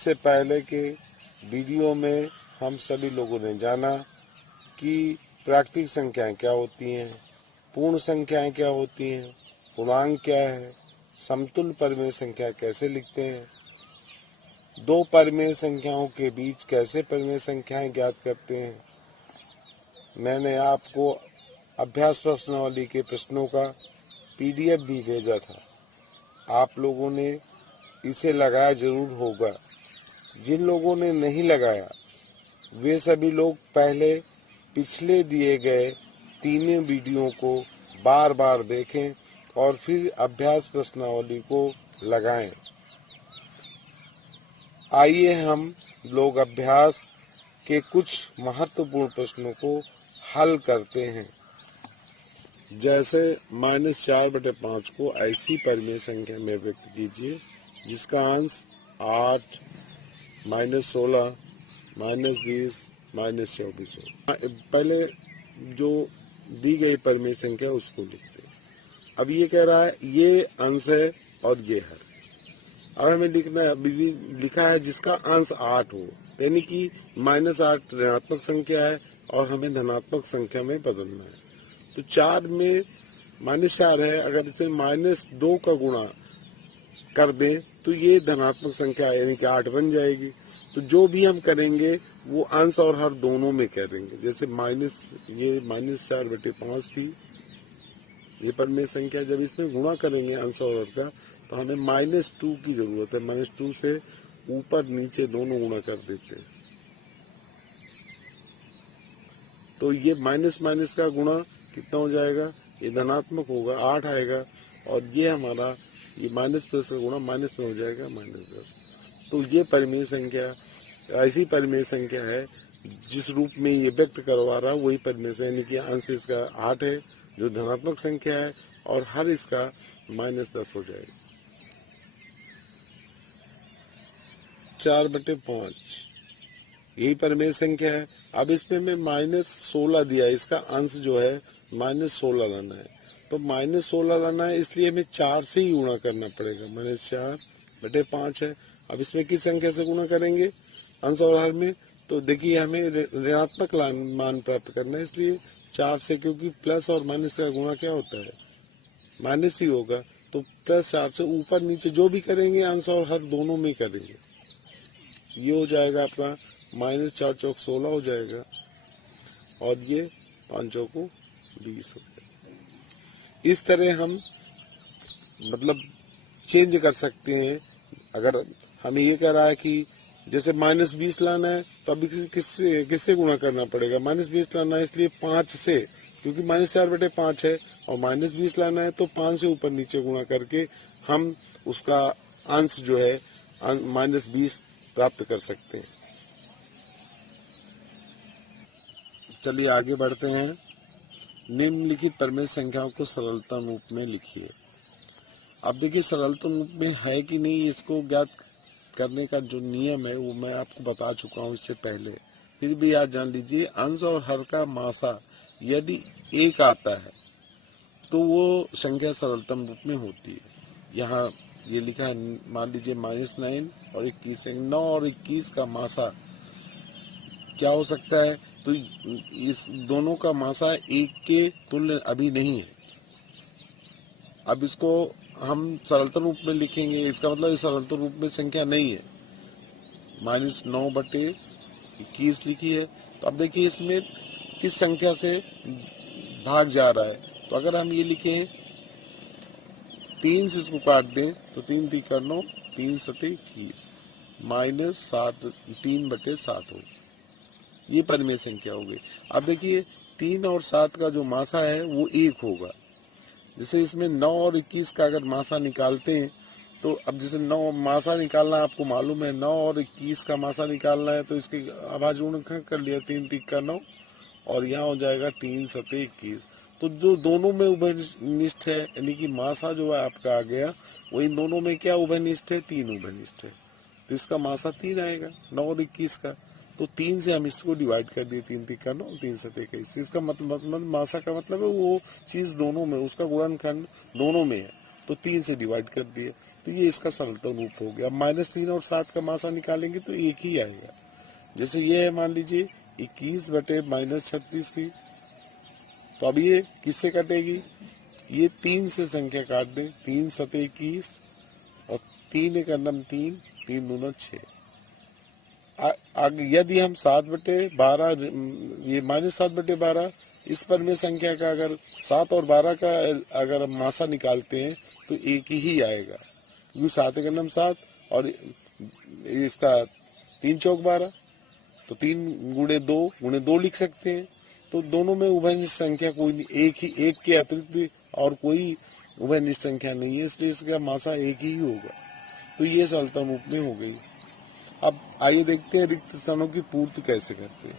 इससे पहले के वीडियो में हम सभी लोगों ने जाना कि प्राकृतिक संख्याएं क्या होती हैं, पूर्ण संख्याएं क्या होती हैं, पूर्णांक क्या है, समतुल्य परिमेय संख्या कैसे लिखते हैं, दो परिमेय संख्याओं के बीच कैसे परिमेय संख्याएं ज्ञात करते हैं। मैंने आपको अभ्यास प्रश्नावली के प्रश्नों का PDF भी भेजा था। आप लोगों ने इसे लगाया जरूर होगा। जिन लोगों ने नहीं लगाया वे सभी लोग पहले पिछले दिए गए तीनों वीडियो को बार बार देखें और फिर अभ्यास प्रश्नावली को लगाएं। आइए हम लोग अभ्यास के कुछ महत्वपूर्ण प्रश्नों को हल करते हैं। जैसे -4/5 को ऐसी परिमेय संख्या में व्यक्त कीजिए जिसका अंश 8, -16, -20, -24 हो। पहले जो दी गई परिमेय संख्या उसको लिखते हैं। अब ये कह रहा है ये अंश है और ये है। अब हमें लिखना है, लिखा है जिसका अंश 8 हो, यानी कि -8 ऋणात्मक संख्या है और हमें धनात्मक संख्या में बदलना है। तो 4 में -4 है, अगर इसे -2 का गुणा कर दें तो ये धनात्मक संख्या यानी कि 8 बन जाएगी। तो जो भी हम करेंगे वो अंश और हर दोनों में करेंगे। जैसे ये -4/5 थी ये परिमेय संख्या, जब इसमें गुणा करेंगे अंश और हर का तो हमें -2 की जरूरत है। -2 से ऊपर नीचे दोनों गुणा कर देते हैं तो ये माइनस का गुणा कितना हो जाएगा, ये धनात्मक होगा, 8 आएगा। और ये हमारा ये माइनस प्लस का गुणा माइनस में हो जाएगा, -10। तो ये परिमेय संख्या ऐसी परिमेय संख्या है जिस रूप में ये व्यक्त करवा रहा है वही परिमेय संख्या, यानी कि अंश इसका 8 है जो धनात्मक संख्या है और हर इसका -10 हो जाएगा। 4/5 यही परिमेय संख्या है। अब इसमें मैं -16 दिया, इसका अंश जो है -16 लाना है। तो -16 लाना है इसलिए हमें 4 से ही गुणा करना पड़ेगा। -4/5 है। अब इसमें किस संख्या से गुणा करेंगे, अंश और हर में। तो देखिए हमें ऋणात्मक मान प्राप्त करना है, इसलिए 4 से, क्योंकि प्लस और माइनस का गुणा क्या होता है, माइनस ही होगा। तो +4 से ऊपर नीचे जो भी करेंगे अंश और हर दोनों में करेंगे। ये हो जाएगा आपका -4 चौक 16 हो जाएगा और ये 5 चौको 20 हो जाएगा। इस तरह हम मतलब चेंज कर सकते हैं। अगर हमें ये कह रहा है कि जैसे -20 लाना है तो अभी किससे गुणा करना पड़ेगा, -20 लाना है इसलिए 5 से, क्योंकि -4/5 है और -20 लाना है तो 5 से ऊपर नीचे गुणा करके हम उसका अंश जो है -20 प्राप्त कर सकते हैं। चलिए आगे बढ़ते हैं। निम्नलिखित परिमेय संख्याओं को सरलतम रूप में लिखिए। अब देखिए सरलतम रूप में है कि नहीं, इसको ज्ञात करने का जो नियम है वो मैं आपको बता चुका हूँ इससे पहले, फिर भी याद जान लीजिए। अंश और हर का मासा यदि 1 आता है तो वो संख्या सरलतम रूप में होती है। यहाँ ये लिखा है, मान लीजिए -9 और 21 है। 9 और 21 का मासा क्या हो सकता है, तो इस दोनों का मासा 1 के तुल्य अभी नहीं है। अब इसको हम सरलतम रूप में लिखेंगे, इसका मतलब सरलतम रूप में संख्या नहीं है। -9/21 लिखी है। तो अब देखिए इसमें किस संख्या से भाग जा रहा है, तो अगर हम ये लिखें 3 से इसको काट दें तो 3 × 3 = 9, 3 × 7 = 21, -7 3/7 हो। ये परिमेय संख्या हो गई। अब देखिए 3 और 7 का जो मासा है वो 1 होगा। जैसे इसमें 9 और 21 का अगर मासा निकालते हैं तो अब जैसे 9 मासा निकालना आपको मालूम है, 9 और 21 का मासा निकालना है तो इसके अभाज्य गुणनखंड कर लिया, 3 × 3 = 9 और यहाँ हो जाएगा 3 × 7 = 21। तो जो दोनों में उभयनिष्ठ है, यानी कि मासा जो है आपका आ गया, वो इन दोनों में क्या उभयनिष्ठ है, 3 उभयनिष्ठ है। तो इसका मासा 3 आएगा 9 और 21 का। तो 3 से हम इसको डिवाइड कर दिए, 3 × 3 = 9, 3 × 7 = 21। इसका मतलब मासा का मतलब है वो चीज दोनों में, उसका गुणनखंड दोनों में है। तो 3 से डिवाइड कर दिए, तो ये इसका सरलतम रूप हो गया। -3 और 7 का मासा निकालेंगे तो एक ही आएगा। जैसे ये है, मान लीजिए 21 बटे -36 थी, तो अब ये किससे कटेगी, ये 3 से संख्या काट दें, 3 सते 21 और 3 एक अन्नम 3, 3 दूना 6। यदि हम 7/12 ये -7/12 इस पर में संख्या का अगर 7 और 12 का अगर मासा निकालते हैं तो एक ही आएगा, क्योंकि 7 एक अन्नम 7 और इसका 3 चौक 12, तो 3 गुणे 2 लिख सकते हैं। तो दोनों में उभयनिष्ठ संख्या कोई नहीं, एक के अतिरिक्त और कोई उभयनिष्ठ संख्या नहीं है, इसलिए इसका मासा एक ही होगा। तो ये सरलतम रूप में हो गई। अब आइए देखते हैं रिक्त स्थानों की पूर्ति कैसे करते हैं।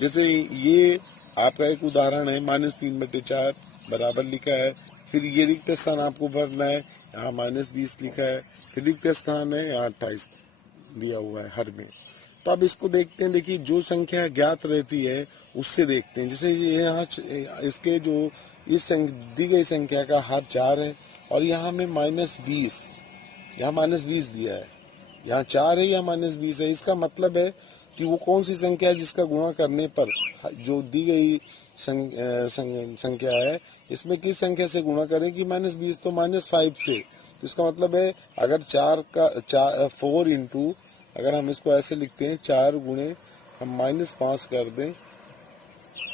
जैसे ये आपका एक उदाहरण है, -3/4 बराबर लिखा है, फिर ये रिक्त स्थान आपको भरना है, यहाँ -20 लिखा है, फिर रिक्त स्थान है यहाँ 28 दिया हुआ है हर में। तो अब इसको देखते हैं, देखिए जो संख्या ज्ञात रहती है उससे देखते हैं। जैसे यहाँ इसके जो इस दी गई संख्या का हर 4 है और यहाँ में -20, यहाँ -20 दिया है, यहाँ 4 है या -20 है, इसका मतलब है कि वो कौन सी संख्या है जिसका गुणा करने पर जो दी गई संख्या है इसमें किस संख्या से गुणा करें कि -20 तो -5 से। तो इसका मतलब है अगर 4 इंटू, अगर हम इसको ऐसे लिखते हैं 4 गुणे हम -5 कर दें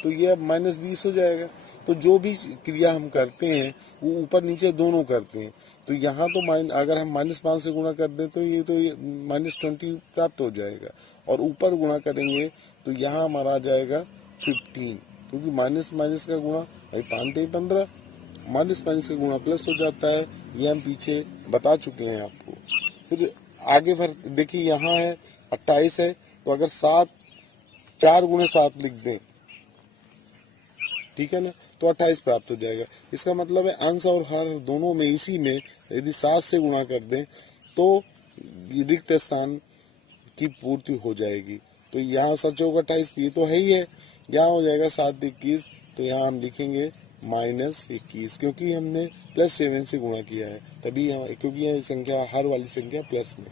तो ये अब -20 हो जाएगा। तो जो भी क्रिया हम करते हैं वो ऊपर नीचे दोनों करते हैं। तो यहाँ तो अगर हम -5 से गुणा कर दें तो ये -20 प्राप्त हो जाएगा, और ऊपर गुणा करेंगे तो यहाँ हमारा आ जाएगा 15, क्योंकि माइनस माइनस का गुणा 5 15, माइनस माइनस का गुणा प्लस हो जाता है। ये हम पीछे बता चुके हैं आपको। फिर आगे भर देखिए, यहाँ है 28 है, तो अगर 4 गुणे 7 लिख दें, ठीक है ना, तो 28 प्राप्त हो जाएगा। इसका मतलब है अंश और हर दोनों में इसी में यदि 7 से गुणा कर दें तो रिक्त स्थान की पूर्ति हो जाएगी। तो यहाँ 7 चौक 28, ये तो है ही है, यहाँ हो जाएगा 7 21, तो यहाँ हम लिखेंगे -21, क्योंकि हमने +7 से गुणा किया है तभी, क्योंकि यह संख्या हर वाली संख्या प्लस में।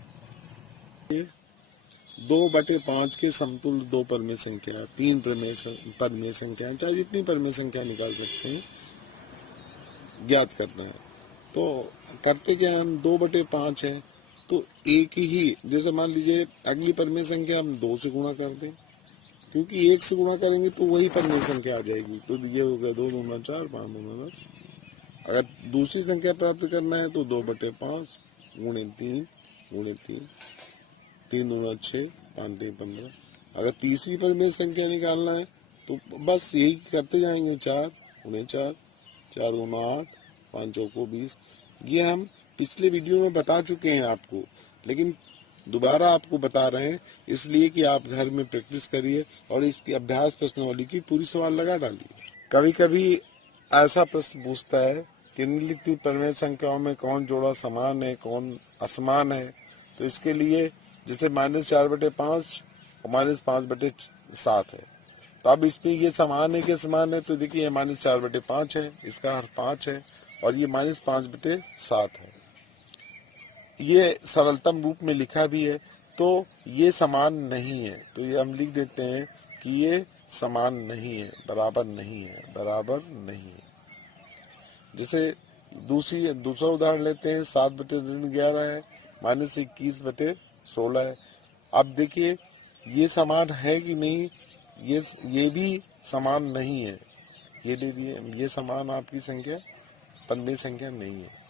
2/5 के समतुल्य 2 परमेय संख्या, 3 परमेय संख्या, चाहे जितनी परमेय संख्या निकाल सकते हैं, ज्ञात करना है। तो करते क्या, हम 2/5 है तो एक ही, जैसे मान लीजिए अगली परमेय संख्या हम 2 से गुणा कर दें, क्योंकि 1 से गुणा करेंगे तो वही परमेय संख्या आ जाएगी। तो ये हो गया 2 दूना 4, 5 दूना 10। अगर दूसरी संख्या प्राप्त करना है तो 2/5 गुणे 3 गुणे 3, 3 दूना 6, 5 3 15। अगर तीसरी परमेय संख्या निकालना है तो बस यही करते जाएंगे, 4 गुणे 4, 4 दूना 8, 5 चौको 20। ये हम पिछले वीडियो में बता चुके हैं आपको, लेकिन दोबारा आपको बता रहे हैं इसलिए कि आप घर में प्रैक्टिस करिए और इसकी अभ्यास प्रश्नावली की पूरी सवाल लगा डालिए। कभी कभी ऐसा प्रश्न पूछता है कि निम्नलिखित परमेय संख्याओं में कौन जोड़ा समान है, कौन असमान है। तो इसके लिए जैसे -4/5 और -5/7 है, तो अब इसमें ये समान है कि समान है, तो देखिए -4/5 है, इसका हर 5 है, और ये -5/7 है। ये सरलतम रूप में लिखा भी है, तो ये समान नहीं है, तो ये हम लिख देते हैं कि ये समान नहीं है, बराबर नहीं है, बराबर नहीं है। जैसे दूसरा उदाहरण लेते हैं, 7/11 है, -21/16 है। अब देखिए ये समान है कि नहीं, ये भी समान नहीं है, ये ले लिए, ये समान आपकी संख्या परमेय संख्या नहीं है।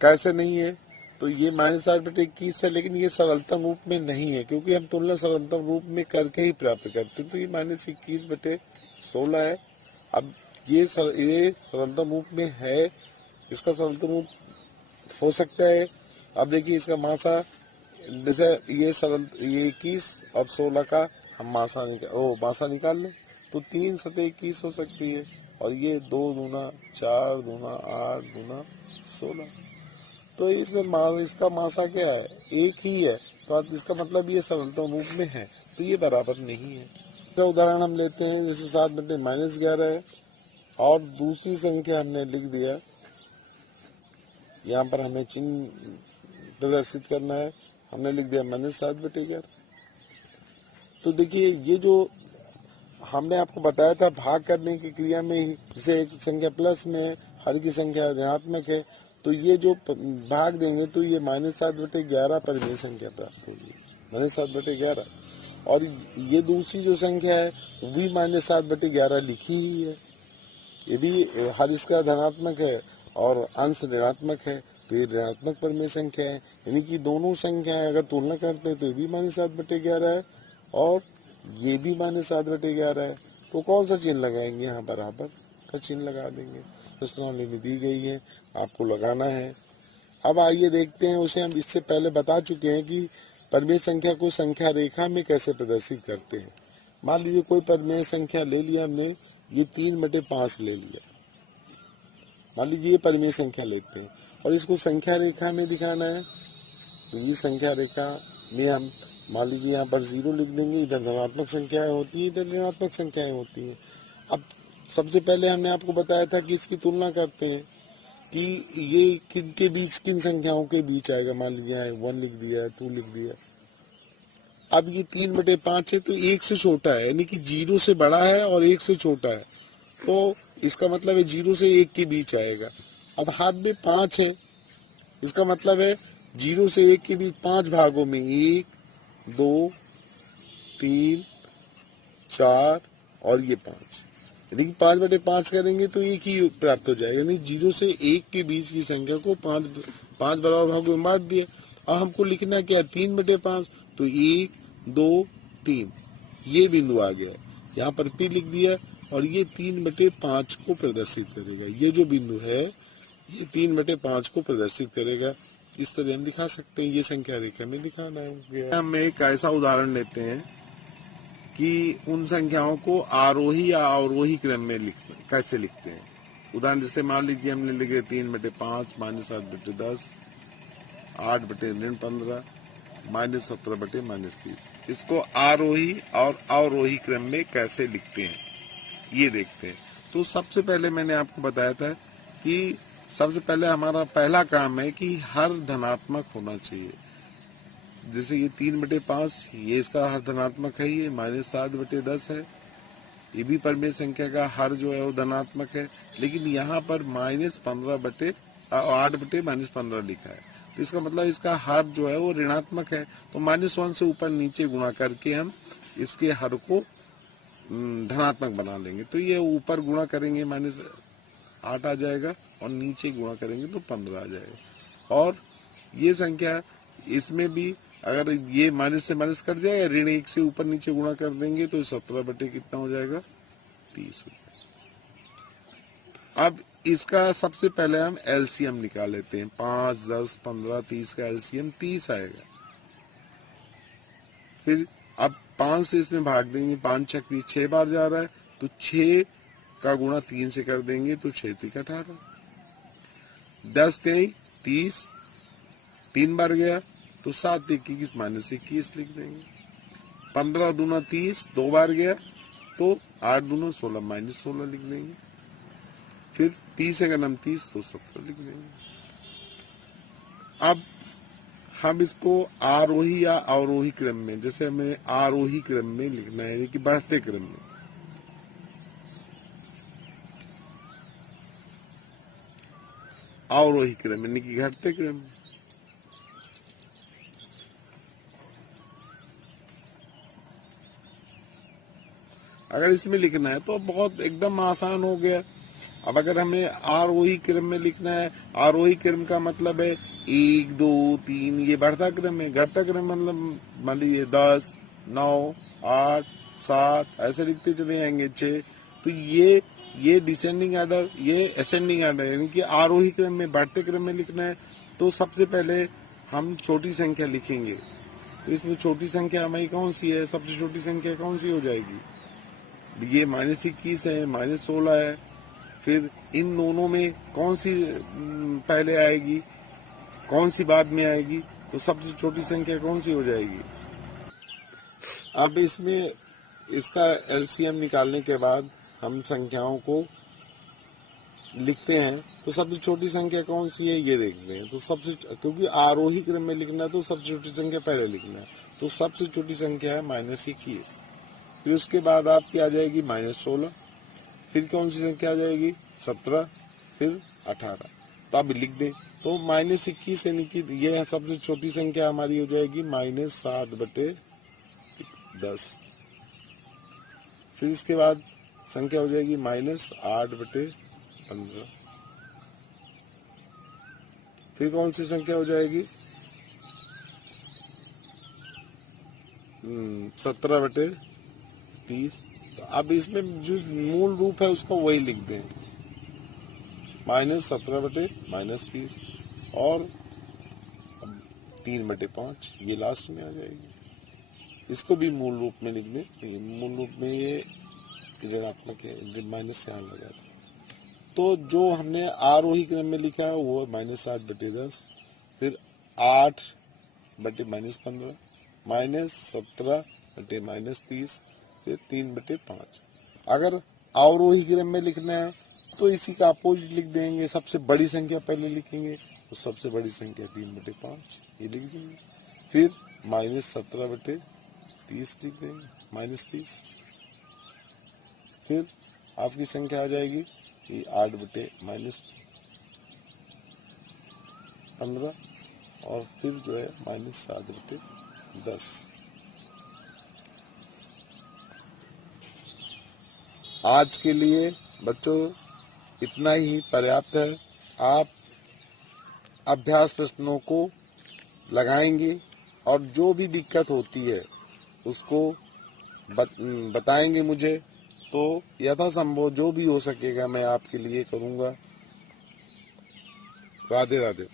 कैसे नहीं है, तो ये -8/21 है, लेकिन ये सरलतम रूप में नहीं है, क्योंकि हम तुलना सरलतम रूप में करके ही प्राप्त करते हैं। तो ये -21/16 है। अब ये सरलतम रूप में है, इसका सरलतम रूप हो सकता है। अब देखिए इसका मासा, जैसे ये 21 और 16 का हम मासा निकाल लें तो 3 सते 21 हो सकती है, और ये 2 दूना 4 दूना 8 दूना 16। तो इसमें इसका मासा क्या है, एक ही है, तो इसका मतलब ये सरलतम रूप में है, तो ये बराबर नहीं है। तो उदाहरण हम लेते हैं, जैसे 7/-11 है, और दूसरी संख्या हमने लिख दिया, यहाँ पर हमें चिन्ह प्रदर्शित करना है, हमने लिख दिया -7/11। तो देखिए ये जो हमने आपको बताया था भाग करने की क्रिया में ही, जैसे एक संख्या प्लस में है, हर की संख्या ऋणात्मक है, तो ये जो भाग देंगे तो ये -7/11 परिमेय संख्या प्राप्त होगी, -7/11। और ये दूसरी जो संख्या है वो भी -7/11 लिखी ही है, यदि हर इसका धनात्मक है और अंश ऋणात्मक है तो ये ऋणात्मक परिमेय संख्या है, यानी कि दोनों संख्याएं अगर तुलना करते हैं तो ये भी -7/11 है और ये भी -7/11 है। तो कौन सा चिन्ह लगाएंगे, यहाँ बराबर का चिन्ह लगा देंगे। प्रश्नावली में दी गई है, आपको लगाना है। अब आइए देखते हैं, उसे हम इससे पहले बता चुके हैं कि परिमेय संख्या को संख्या रेखा में कैसे प्रदर्शित करते हैं। मान लीजिए कोई परिमेय संख्या ले लिया हमने, ये 3/5 ले लिया, मान लीजिए ये परिमेय संख्या लेते हैं और इसको संख्या रेखा में दिखाना है। तो ये संख्या रेखा में हम मान लीजिए यहाँ पर 0 लिख देंगे, इधर धनात्मक संख्याएं होती है, इधर ऋणात्मक संख्याएं होती हैं। अब सबसे पहले हमने आपको बताया था कि इसकी तुलना करते हैं कि ये किन के बीच, किन संख्याओं के बीच आएगा। मान लीजिए 1 लिख दिया, 2 लिख दिया। अब ये 3/5 है तो 1 से छोटा है, यानी कि 0 से बड़ा है और 1 से छोटा है, तो इसका मतलब है 0 से 1 के बीच आएगा। अब हाथ में 5 है, इसका मतलब है 0 से 1 के बीच 5 भागों में 1, 2, 3, 4 और ये 5, यानी कि 5/5 करेंगे तो 1 ही प्राप्त हो जाएगा, यानी 0 से 1 के बीच की संख्या को 5 बराबर भागों में बांट दिया। अब हमको लिखना क्या है, 3/5, तो 1, 2, 3 ये बिंदु आ गया, यहाँ पर P लिख दिया और ये 3/5 को प्रदर्शित करेगा। ये जो बिंदु है ये 3/5 को प्रदर्शित करेगा। इस तरह हम दिखा सकते हैं, ये संख्या रेखा में दिखाना है। हम एक ऐसा उदाहरण लेते हैं कि उन संख्याओं को आरोही या अवरोही क्रम में कैसे लिखते हैं। उदाहरण जैसे मान लीजिए हमने लिखे 3/5, -7/10, 8/-15, -17/-30। इसको आरोही और अवरोही क्रम में कैसे लिखते हैं ये देखते हैं। तो सबसे पहले मैंने आपको बताया था कि सबसे पहले हमारा पहला काम है कि हर धनात्मक होना चाहिए। जैसे ये 3/5, ये इसका हर धनात्मक है, ये -7/10 है, ये भी परिमेय संख्या का हर जो है वो धनात्मक है, लेकिन यहाँ पर -8/-15 लिखा है, तो इसका मतलब इसका हर जो है वो ऋणात्मक है। तो -1 से ऊपर नीचे गुणा करके हम इसके हर को धनात्मक बना लेंगे। तो ये ऊपर गुणा करेंगे -8 आ जाएगा और नीचे गुणा करेंगे तो 15 आ जाएगा। और ये संख्या इसमें भी अगर ये माइनस से माइनस कट जाएगा, ऋण 1 से ऊपर नीचे गुणा कर देंगे तो 17 कितना हो जाएगा, 30 हो जाएगा। अब इसका सबसे पहले हम एलसीएम निकाल लेते हैं। 5, 10, 15, 30 का एलसीएम 30 आएगा। फिर अब 5 से इसमें भाग देंगे, 5 6 30, 6 बार जा रहा है तो 6 का गुणा 3 से कर देंगे तो 6 3 18, 10 3 30, 3 बार गया तो 7 21 -21 लिख देंगे। 15 दूना 30, 2 बार गया तो 8 दूना 16 -16 लिख देंगे। फिर 30 है 30 तो 17 लिख देंगे। अब हम इसको आरोही या अवरोही क्रम में, जैसे हमें आरोही क्रम में लिखना है, यानी कि बढ़ते क्रम में। अवरोही क्रम यानी कि घटते क्रम में। अगर इसमें लिखना है तो बहुत एकदम आसान हो गया। अब अगर हमें आरोही क्रम में लिखना है, आरोही क्रम का मतलब है 1 2 3, ये बढ़ता क्रम है। घटता क्रम मतलब मान लीजिए 10 9 8 7 ऐसे लिखते चले जाएंगे 6। तो ये डिसेंडिंग ऑर्डर, ये असेंडिंग ऑर्डर, यानी कि आरोही क्रम में बढ़ते क्रम में लिखना है। तो सबसे पहले हम छोटी संख्या लिखेंगे। तो इसमें छोटी संख्या हमारी कौन सी है, सबसे छोटी संख्या कौन सी हो जाएगी, ये -21 है, -16 है। फिर इन दोनों में कौन सी पहले आएगी, कौन सी बाद में आएगी, तो सबसे छोटी संख्या कौन सी हो जाएगी। अब इसमें इसका एलसीएम निकालने के बाद हम संख्याओं को लिखते हैं तो सबसे छोटी संख्या कौन सी है ये देखते हैं। तो सबसे, क्योंकि आरोही क्रम में लिखना है तो सबसे छोटी संख्या पहले लिखना है। तो सबसे छोटी संख्या है -21। फिर उसके बाद आपकी आ जाएगी -16। फिर कौन सी संख्या आ जाएगी 17, फिर 18। तो आप लिख दें तो -21 यानी कि ये सबसे छोटी संख्या हमारी हो जाएगी -7/10। फिर इसके बाद संख्या हो जाएगी -8/15। फिर कौन सी संख्या हो जाएगी 17/30। तो अब इसमें जो मूल रूप है उसको वही लिख दें, -17/-30 और 3/5 ये लास्ट में आ जाएगी। इसको भी मूल रूप में लिख दें। मूल रूप में ये ऋणात्मक है, माइनस से यहाँ लगा था। तो जो हमने आरोही क्रम में लिखा है वो है -7/10, फिर 8/-15, -17/-30, फिर 3/5। अगर अवरोही क्रम में लिखना है तो इसी का अपोजिट लिख देंगे, सबसे बड़ी संख्या पहले लिखेंगे तो सबसे बड़ी संख्या 3/5 ये लिख देंगे। फिर -17/30 लिख देंगे, -30। फिर आपकी संख्या आ जाएगी 8/-15 और फिर जो है -7/10। आज के लिए बच्चों इतना ही पर्याप्त है। आप अभ्यास प्रश्नों को लगाएंगे और जो भी दिक्कत होती है उसको बताएंगे मुझे, तो यथासंभव जो भी हो सकेगा मैं आपके लिए करूंगा। राधे राधे।